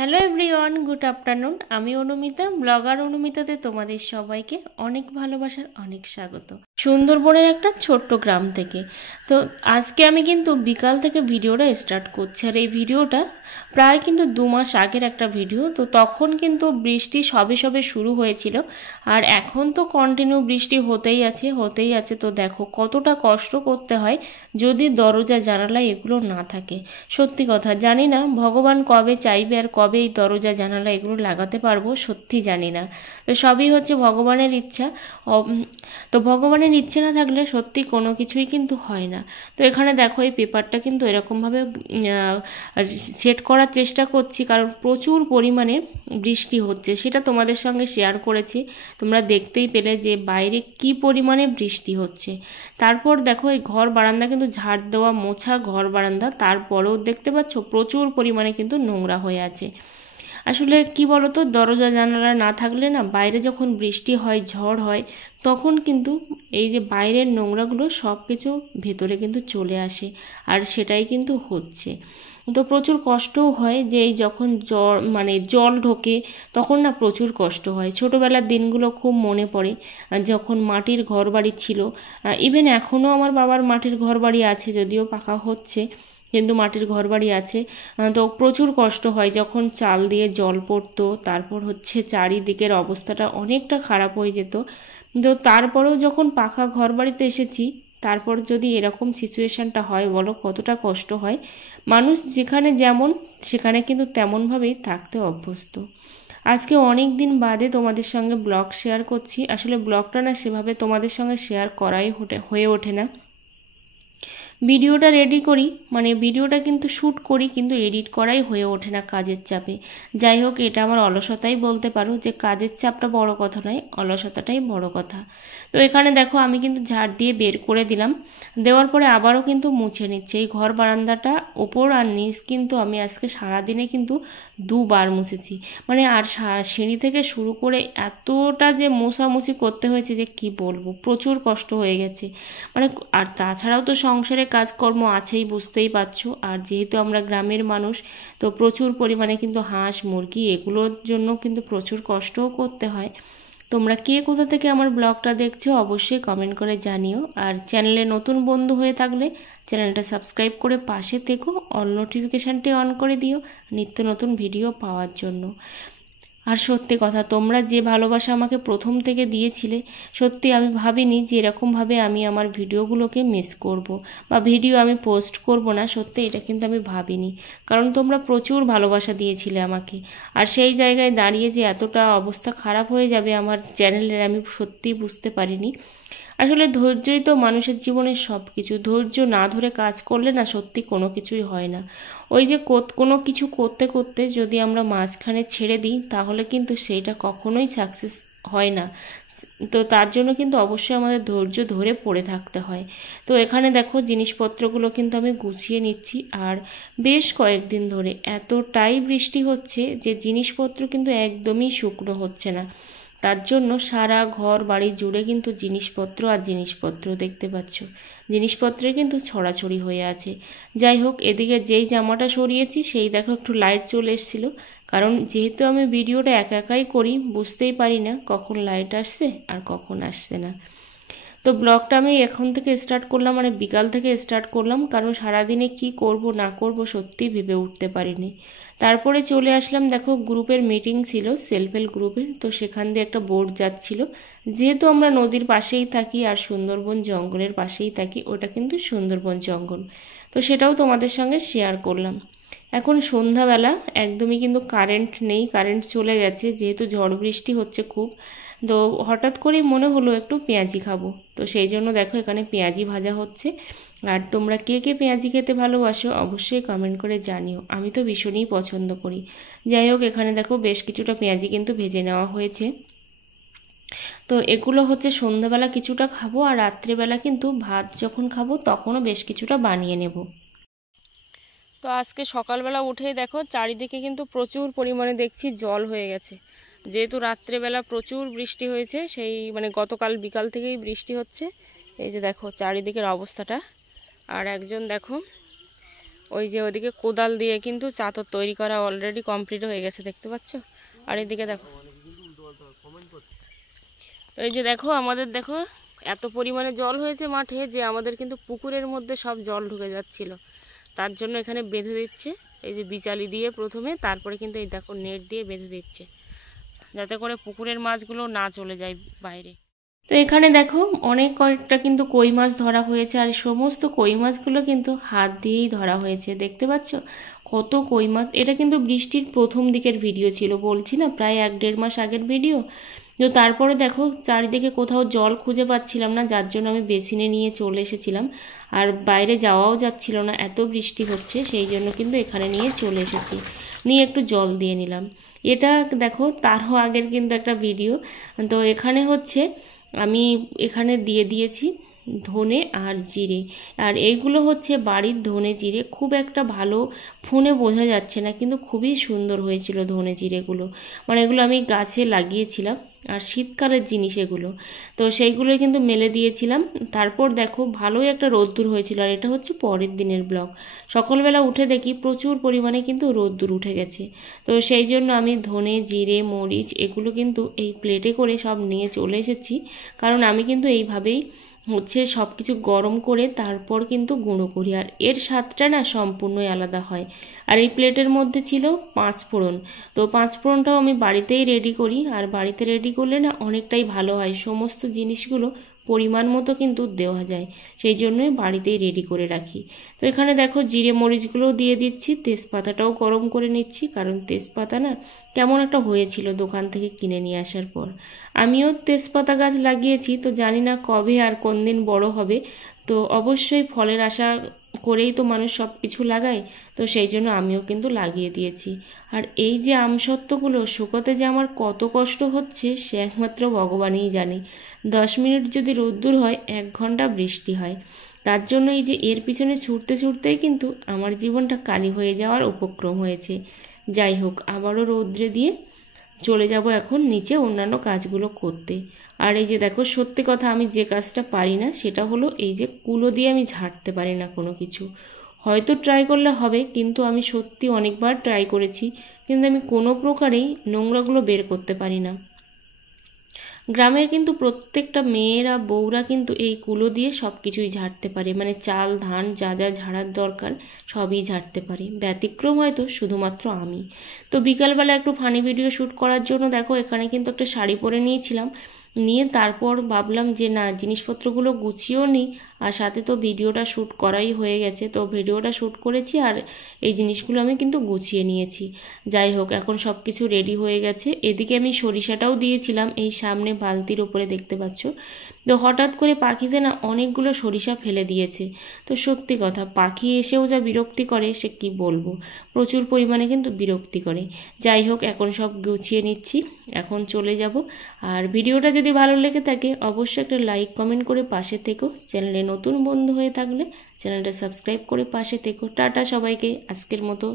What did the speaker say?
Hello everyone, good afternoon. আমি Anumita, blogger অনুমিতাতে তোমাদের সবাইকে অনেক ভালোবাসার অনেক স্বাগত। সুন্দরবনের একটা ছোট্ট গ্রাম থেকে। তো আজকে আমি কিন্তু বিকাল থেকে ভিডিওটা স্টার্ট করছি, আর এই ভিডিওটা প্রায় কিন্তু 2 মাস আগের একটা ভিডিও। তো তখন কিন্তু বৃষ্টি সবে সবে শুরু হয়েছিল, আর এখন তো কন্টিনিউ বৃষ্টি হতেই আছে। তো দেখো কতটা কষ্ট করতে হয় যদি দরজা জানালা এগুলো না থাকে। সত্যি কথা, জানি না ভগবান কবে চাইবে আর কবে এই দরজা জানালা এগুলো লাগাতে পারবো, সত্যি জানি না। তো সবই হচ্ছে ভগবানের ইচ্ছা। তো ভগবানের ইচ্ছে না থাকলে সত্যি কোনো কিছুই কিন্তু হয় না। তো এখানে দেখো এই পেপারটা কিন্তু এরকমভাবে সেট করার চেষ্টা করছি, কারণ প্রচুর পরিমাণে বৃষ্টি হচ্ছে, সেটা তোমাদের সঙ্গে শেয়ার করেছি। তোমরা দেখতেই পেলে যে বাইরে কি পরিমাণে বৃষ্টি হচ্ছে। তারপর দেখো এই ঘর বারান্দা কিন্তু ঝাড় দেওয়া মোছা ঘর বারান্দা, তারপরেও দেখতে পাচ্ছ প্রচুর পরিমাণে কিন্তু নোংরা হয়ে আছে। আসলে কি বলতো, দরজা জানালা না থাকলে না, বাইরে যখন বৃষ্টি হয়, ঝড় হয়, তখন কিন্তু এই যে বাইরের নোংরাগুলো সব কিছু ভেতরে কিন্তু চলে আসে, আর সেটাই কিন্তু হচ্ছে। তো প্রচুর কষ্টও হয় যে এই যখন জল ঢোকে, তখন না প্রচুর কষ্ট হয়। ছোটোবেলার দিনগুলো খুব মনে পড়ে, যখন মাটির ঘর বাড়ি ছিল। ইভেন এখনও আমার বাবার মাটির ঘর বাড়ি আছে, যদিও পাকা হচ্ছে, কিন্তু মাটির ঘর বাড়ি আছে। তো প্রচুর কষ্ট হয় যখন চাল দিয়ে জল পড়তো, তারপর হচ্ছে চারিদিকের অবস্থাটা অনেকটা খারাপ হয়ে যেত। তো তারপরেও যখন পাকা ঘর বাড়িতে এসেছি, তারপর যদি এরকম সিচুয়েশানটা হয়, বলো কতটা কষ্ট হয়। মানুষ যেখানে যেমন, সেখানে কিন্তু তেমনভাবেই থাকতে অভ্যস্ত। আজকে অনেক দিন বাদে তোমাদের সঙ্গে ব্লগ শেয়ার করছি। আসলে ব্লগটা না সেভাবে তোমাদের সঙ্গে শেয়ার করাই হয়ে ওঠে না। ভিডিওটা রেডি করি, ভিডিওটা কিন্তু শ্যুট করি, কিন্তু এডিট করাই হয়ে ওঠে না কাজের চাপে। যাই হোক, এটা আমার অলসতাই বলতে পারো, যে কাজের চাপটা বড় কথা নয়, অলসতাটাই বড় কথা। তো এখানে দেখো আমি কিন্তু ঝাড় দিয়ে বের করে দিলাম, দেওয়ার পরে আবারও কিন্তু মুছে নিচ্ছে এই ঘর বারান্দাটা, ওপর আর নিচ কিন্তু আমি আজকে সারাদিনে কিন্তু 2বার মুছেছি। আর সিঁড়ি থেকে শুরু করে এতটা যে মোছামুছি করতে হয়েছে যে কি বলবো, প্রচুর কষ্ট হয়ে গেছে। আর তাছাড়াও তো সংসারে কাজকর্ম আছেই, বুঝতেই পারছো। আর যেহেতু আমরা গ্রামের মানুষ, তো প্রচুর পরিমাণে কিন্তু হাঁস মুরগি এগুলোর জন্য কিন্তু প্রচুর কষ্টও করতে হয়। তোমরা কে কোথা থেকে আমার ব্লগটা দেখছো অবশ্যই কমেন্ট করে জানিও। আর চ্যানেলে নতুন বন্ধু হয়ে থাকলে চ্যানেলটা সাবস্ক্রাইব করে পাশে থেকো, অল নোটিফিকেশানটি অন করে দিও নিত্য নতুন ভিডিও পাওয়ার জন্য। আর সত্যি কথা, তোমরা যে ভালোবাসা আমাকে প্রথম থেকে দিয়েছিলে, সত্যি আমি ভাবিনি যে এরকমভাবে আমি আমার ভিডিওগুলোকে মিস করব, বা ভিডিও আমি পোস্ট করব না। সত্যি এটা কিন্তু আমি ভাবিনি, কারণ তোমরা প্রচুর ভালোবাসা দিয়েছিলে আমাকে। আর সেই জায়গায় দাঁড়িয়ে যে এতটা অবস্থা খারাপ হয়ে যাবে আমার চ্যানেলের, আমি সত্যিই বুঝতে পারিনি। আসলে ধৈর্যই তো মানুষের জীবনের সব কিছু। ধৈর্য না ধরে কাজ করলে না সত্যি কোনো কিছুই হয় না। ওই যে কোনো কিছু করতে করতে যদি আমরা মাঝখানে ছেড়ে দিই, তাহলে কিন্তু সেইটা কখনোই সাকসেস হয় না। তো তার জন্য কিন্তু অবশ্যই আমাদের ধৈর্য ধরে পড়ে থাকতে হয়। তো এখানে দেখো জিনিসপত্রগুলো কিন্তু আমি গুছিয়ে নিচ্ছি, আর বেশ কয়েকদিন ধরে এতটাই বৃষ্টি হচ্ছে যে জিনিসপত্র কিন্তু একদমই শুকনো হচ্ছে না। তার জন্য সারা ঘর বাড়ি জুড়ে কিন্তু জিনিসপত্র আর জিনিসপত্র, দেখতে পাচ্ছ জিনিসপত্রের কিন্তু ছড়াছড়ি হয়ে আছে। যাই হোক, এদিকে যেই জামাটা সরিয়েছি সেই দেখো একটু লাইট চলে এসেছিলো, কারণ যেহেতু আমি ভিডিওটা একা একাই করি, বুঝতেই পারি না কখন লাইট আসছে আর কখন আসছে না। তো ব্লগটা আমি এখন থেকে স্টার্ট করলাম, বিকাল থেকে স্টার্ট করলাম, কারণ সারাদিনে কি করব না করব সত্যি ভেবে উঠতে পারিনি। তারপরে চলে আসলাম, দেখো গ্রুপের মিটিং ছিল, সেলফ হেল্প গ্রুপের। তো সেখান দিয়ে একটা বোর্ড যাচ্ছিল, যেহেতু আমরা নদীর পাশেই থাকি আর সুন্দরবন জঙ্গলের পাশেই থাকি, ওটা কিন্তু সুন্দরবন জঙ্গল, তো সেটাও তোমাদের সঙ্গে শেয়ার করলাম। এখন সন্ধ্যাবেলা, একদমই কিন্তু কারেন্ট নেই, কারেন্ট চলে গেছে, যেহেতু ঝড় বৃষ্টি হচ্ছে খুব। তো হঠাৎ করেই মনে হলো একটু পেঁয়াজি খাবো, তো সেই জন্য দেখো এখানে পেঁয়াজি ভাজা হচ্ছে। আর তোমরা কে কে পেঁয়াজি খেতে ভালোবাসো অবশ্যই কমেন্ট করে জানিও, আমি তো ভীষণই পছন্দ করি। যাই হোক, এখানে দেখো বেশ কিছুটা পেঁয়াজি কিন্তু ভেজে নেওয়া হয়েছে। তো এগুলো হচ্ছে সন্ধ্যাবেলা কিছুটা খাবো, আর রাত্রেবেলা কিন্তু ভাত যখন খাবো তখনও বেশ কিছুটা বানিয়ে নেব। তো আজকে সকালবেলা উঠেই দেখো চারিদিকে কিন্তু প্রচুর পরিমাণে দেখছি জল হয়ে গেছে। যেহেতু রাত্রেবেলা প্রচুর বৃষ্টি হয়েছে, সেই গতকাল বিকাল থেকেই বৃষ্টি হচ্ছে। এই যে দেখো চারিদিকের অবস্থাটা। আর একজন দেখো ওই যে ওদিকে কোদাল দিয়ে কিন্তু চাদর তৈরি করা অলরেডি কমপ্লিট হয়ে গেছে, দেখতে পাচ্ছ। আর এদিকে দেখো, এই যে দেখো আমাদের দেখো এত পরিমাণে জল হয়েছে মাঠে যে আমাদের কিন্তু পুকুরের মধ্যে সব জল ঢুকে যাচ্ছিল। তার জন্য এখানে বেঁধে দিচ্ছে এই যে বিচালি দিয়ে প্রথমে, তারপরে কিন্তু এই দেখো নেট দিয়ে বেঁধে দিচ্ছে যাতে করে পুকুরের মাছগুলো না চলে যায় বাইরে। তো এখানে দেখো অনেক কয়েকটা কিন্তু কই মাছ ধরা হয়েছে, আর সমস্ত কই মাছগুলো কিন্তু হাত দিয়েই ধরা হয়েছে, দেখতে পাচ্ছ কত কই মাছ। এটা কিন্তু বৃষ্টির প্রথম দিকের ভিডিও ছিল, বলছি না প্রায় 1-1.5 মাস আগের ভিডিও। তো তারপরে দেখো চারিদিকে কোথাও জল খুঁজে পাচ্ছিলাম না, যার জন্য আমি বেসিনে নিয়ে চলে এসেছিলাম। আর বাইরে যাওয়াও যাচ্ছিল না, এত বৃষ্টি হচ্ছে, সেই জন্য কিন্তু এখানে নিয়ে চলে এসেছি, নিয়ে একটু জল দিয়ে নিলাম। এটা দেখো তারও আগের কিন্তু একটা ভিডিও। তো এখানে হচ্ছে আমি এখানে দিয়ে দিয়েছি ধনে আর জিরে, আর এইগুলো হচ্ছে বাড়ির ধনে জিরে, খুব একটা ভালো ফোনে বোঝা যাচ্ছে না কিন্তু খুবই সুন্দর হয়েছিল ধনে জিরেগুলো, মানে এগুলো আমি গাছে লাগিয়েছিলাম আর শীতকালের জিনিস এগুলো, তো সেইগুলোই কিন্তু মেলে দিয়েছিলাম। তারপর দেখো ভালোই একটা রোদ্দুর হয়েছিল, আর এটা হচ্ছে পরের দিনের ব্লগ। সকালবেলা উঠে দেখি প্রচুর পরিমাণে কিন্তু রোদ্দুর উঠে গেছে, তো সেই জন্য আমি ধনে জিরে মরিচ এগুলো কিন্তু এই প্লেটে করে সব নিয়ে চলে এসেছি, কারণ আমি কিন্তু এইভাবেই হচ্ছে সব কিছু গরম করে তারপর কিন্তু গুঁড়ো করি, আর এর স্বাদটা না সম্পূর্ণই আলাদা হয়। আর এই প্লেটের মধ্যে ছিল 5 ফোড়ন, তো 5 ফোড়নটাও আমি বাড়িতেই রেডি করি, আর বাড়িতে রেডি করলে না অনেকটাই ভালো হয়, সমস্ত জিনিসগুলো পরিমাণ মতো কিন্তু দেওয়া যায়, সেই জন্যই বাড়িতেই রেডি করে রাখি। তো এখানে দেখো জিরে মরিচগুলোও দিয়ে দিচ্ছি, তেজপাতাটাও গরম করে নিচ্ছি, কারণ তেজপাতা না কেমন একটা হয়েছিল দোকান থেকে কিনে নিয়ে আসার পর। আমিও তেজপাতা গাছ লাগিয়েছি, তো জানি না কবে আর কোন দিন বড় হবে, তো অবশ্যই ফলের আশা করেই তো মানুষ সব কিছু লাগায়, তো সেই জন্য আমিও কিন্তু লাগিয়ে দিয়েছি। আর এই যে আমসত্ত্বগুলো শুকোতে যে আমার কত কষ্ট হচ্ছে সে একমাত্র ভগবানই জানে। 10 মিনিট যদি রোদ্দুর হয়, 1 ঘন্টা বৃষ্টি হয়, তার জন্য এই যে এর পিছনে ছুটতে ছুটতেই কিন্তু আমার জীবনটা কালি হয়ে যাওয়ার উপক্রম হয়েছে। যাই হোক, আবারও রৌদ্রে দিয়ে চলে যাব এখন নিচে অন্যান্য কাজগুলো করতে। আর এই যে দেখো সত্যি কথা, আমি যে কাজটা পারি না সেটা হলো এই যে কুলো দিয়ে আমি ঝাড়তে পারি না কোনো কিছু। হয়তো ট্রাই করলে হবে, কিন্তু আমি সত্যি অনেকবার ট্রাই করেছি, কিন্তু আমি কোনো প্রকারেই নোংরাগুলো বের করতে পারি না। গ্রামের কিন্তু প্রত্যেকটা মেয়েরা বউরা কিন্তু এই কুলো দিয়ে সব কিছুই ঝাড়তে পারে, মানে চাল ধান যা যা ঝাড়ার দরকার সবই ঝাড়তে পারে, ব্যতিক্রম হয়তো শুধুমাত্র আমি। তো বিকালবেলা একটু ফানি ভিডিও শ্যুট করার জন্য দেখো এখানে কিন্তু একটা শাড়ি পরে নিয়েছিলাম, নিয়ে তারপর ভাবলাম যে না জিনিসপত্রগুলো গুছিয়েও নিই, আর সাথে তো ভিডিওটা শ্যুট করাই হয়ে গেছে, তো ভিডিওটা শ্যুট করেছি আর এই জিনিসগুলো আমি কিন্তু গুছিয়ে নিয়েছি। যাই হোক, এখন সব কিছু রেডি হয়ে গেছে। এদিকে আমি সরিষাটাও দিয়েছিলাম এই সামনে বালতির ওপরে, দেখতে পাচ্ছ। তো হঠাৎ করে পাখিতে না অনেকগুলো সরিষা ফেলে দিয়েছে, তো সত্যি কথা পাখি এসেও যা বিরক্তি করে সে কি বলবো, প্রচুর পরিমাণে কিন্তু বিরক্তি করে। যাই হোক, এখন সব গুছিয়ে নিচ্ছি, এখন চলে যাব। আর ভিডিওটা যদি ভালো লেগে থাকে অবশ্যই একটা লাইক কমেন্ট করে পাশে থেকো, চ্যানেলে নতুন বন্ধু হয়ে থাকলে চ্যানেলটা সাবস্ক্রাইব করে পাশে থেকো। টাটা সবাইকে, আজকের মতো